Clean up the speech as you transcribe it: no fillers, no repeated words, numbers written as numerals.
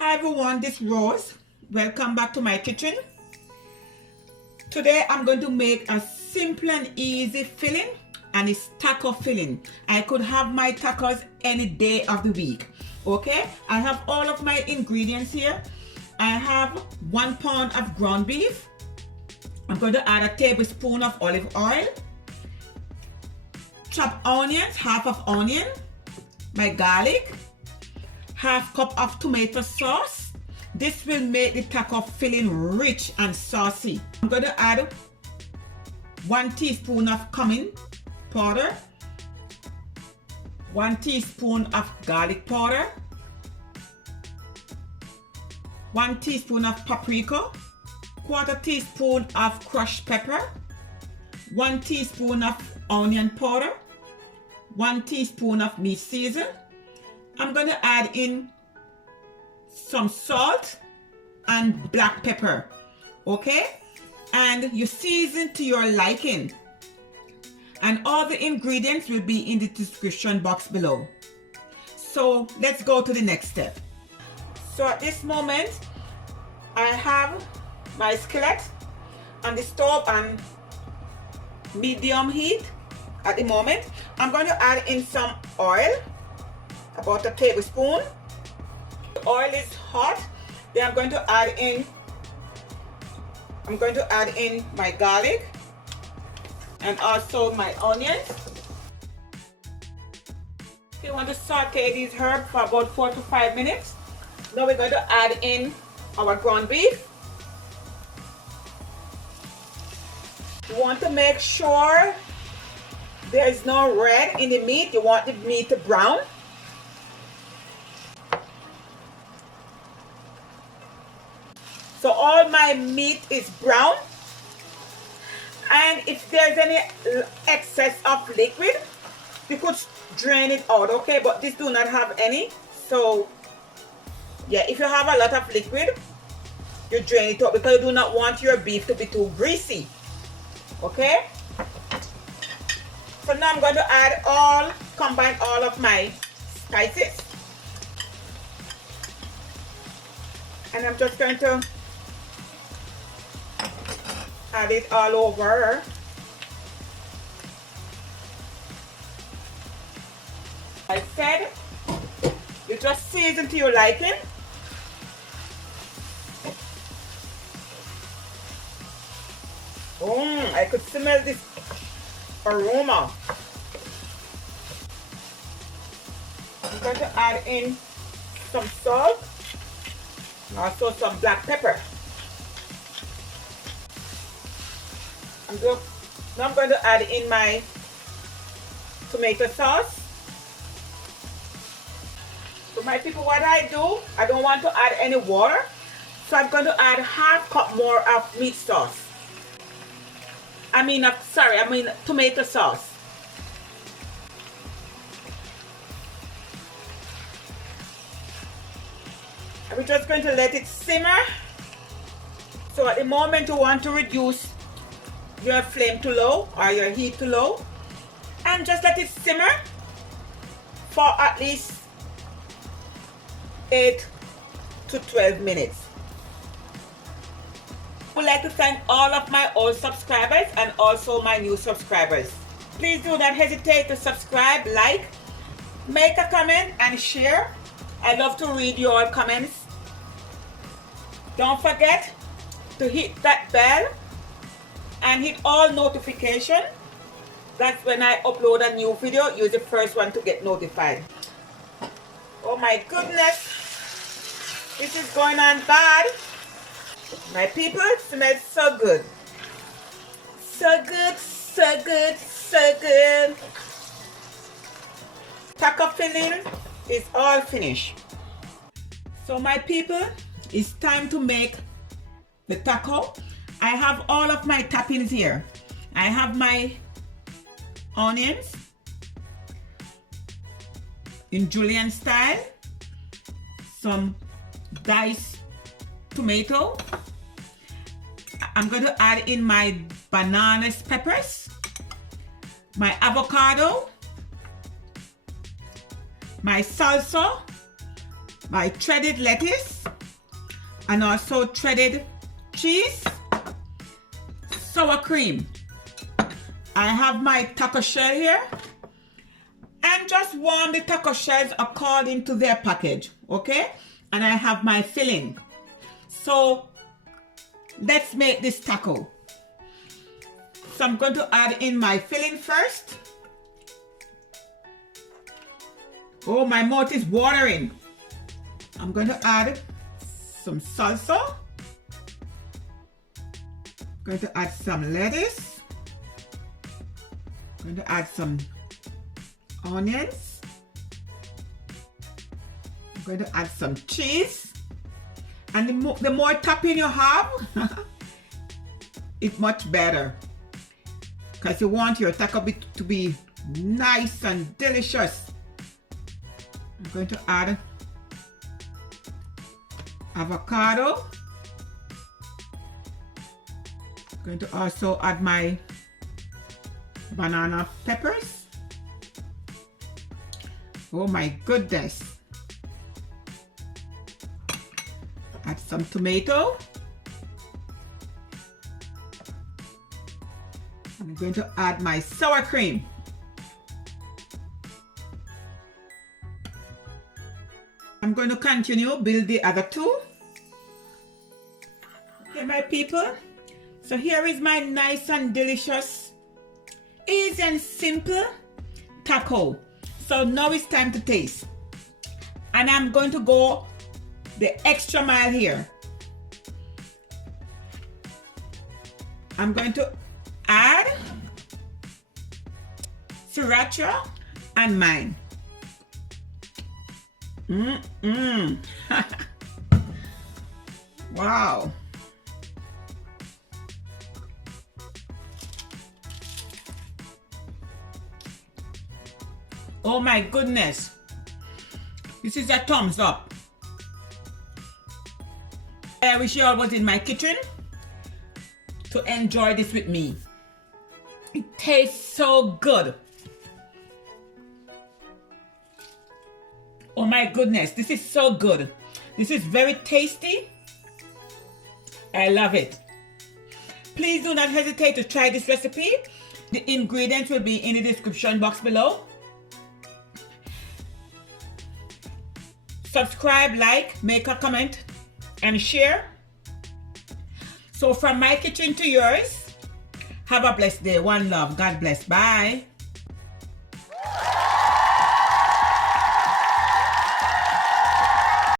Hi everyone, this is Rose. Welcome back to my kitchen. Today I'm going to make a simple and easy filling, and it's taco filling. I could have my tacos any day of the week. Okay, I have all of my ingredients here. I have 1 pound of ground beef. I'm going to add a tablespoon of olive oil, chopped onions, half of onion, my garlic, half cup of tomato sauce. This will make the taco filling rich and saucy. I'm going to add 1 teaspoon of cumin powder, 1 teaspoon of garlic powder, 1 teaspoon of paprika, 1/4 teaspoon of crushed pepper, 1 teaspoon of onion powder, 1 teaspoon of meat season. I'm going to add in some salt and black pepper, okay? And you season to your liking. And all the ingredients will be in the description box below. So let's go to the next step. So at this moment, I have my skillet on the stove on medium heat at the moment. I'm going to add in some oil, about a tablespoon. The oil is hot. Then I'm going to add in my garlic and also my onions. You want to saute these herbs for about 4 to 5 minutes. Now we're going to add in our ground beef. You want to make sure there is no red in the meat. You want the meat to brown. So all my meat is brown, and if there's any excess of liquid, you could drain it out, okay? But this do not have any. So yeah, if you have a lot of liquid, you drain it out because you do not want your beef to be too greasy, okay? So now I'm going to combine all of my spices, and I'm just going to add it all over. I said, you just season to your liking. I could smell this aroma. I'm going to add in some salt, also some black pepper. Now I'm going to add in my tomato sauce. So my people, what I do, I don't want to add any water, so I'm going to add half cup more of meat sauce. I mean tomato sauce. And we're just going to let it simmer. So at the moment you want to reduce your flame to low or your heat to low, and just let it simmer for at least 8 to 12 minutes. I would like to thank all of my old subscribers and also my new subscribers. Please do not hesitate to subscribe, like, make a comment and share. I love to read your comments. Don't forget to hit that bell and hit all notifications. That's when I upload a new video, you're the first one to get notified. Oh my goodness, this is going on bad. My people, it smells so good. So good, so good, so good. Taco filling is all finished. So my people, it's time to make the taco. I have all of my toppings here. I have my onions in Julienne style, some diced tomato. I'm going to add in my bananas peppers, my avocado, my salsa, my shredded lettuce, and also shredded cheese, sour cream. I have my taco shell here, and just warm the taco shells according to their package, okay? And I have my filling. So let's make this taco. So I'm going to add in my filling first. Oh, my mouth is watering. I'm going to add some salsa. I'm going to add some lettuce. I'm going to add some onions. I'm going to add some cheese. And the more topping you have, it's much better. Because you want your taco to be nice and delicious. I'm going to add avocado. I'm going to also add my banana peppers. Oh my goodness. Add some tomato. I'm going to add my sour cream. I'm going to continue build the other two. Okay, my people. So here is my nice and delicious, easy and simple taco. So now it's time to taste. And I'm going to go the extra mile here. I'm going to add sriracha and mine. Wow. Oh my goodness. This is a thumbs up. I wish you all was in my kitchen to enjoy this with me. It tastes so good. Oh my goodness, this is so good. This is very tasty. I love it. Please do not hesitate to try this recipe. The ingredients will be in the description box below. Subscribe, like, make a comment, and share. So from my kitchen to yours, have a blessed day. One love. God bless. Bye.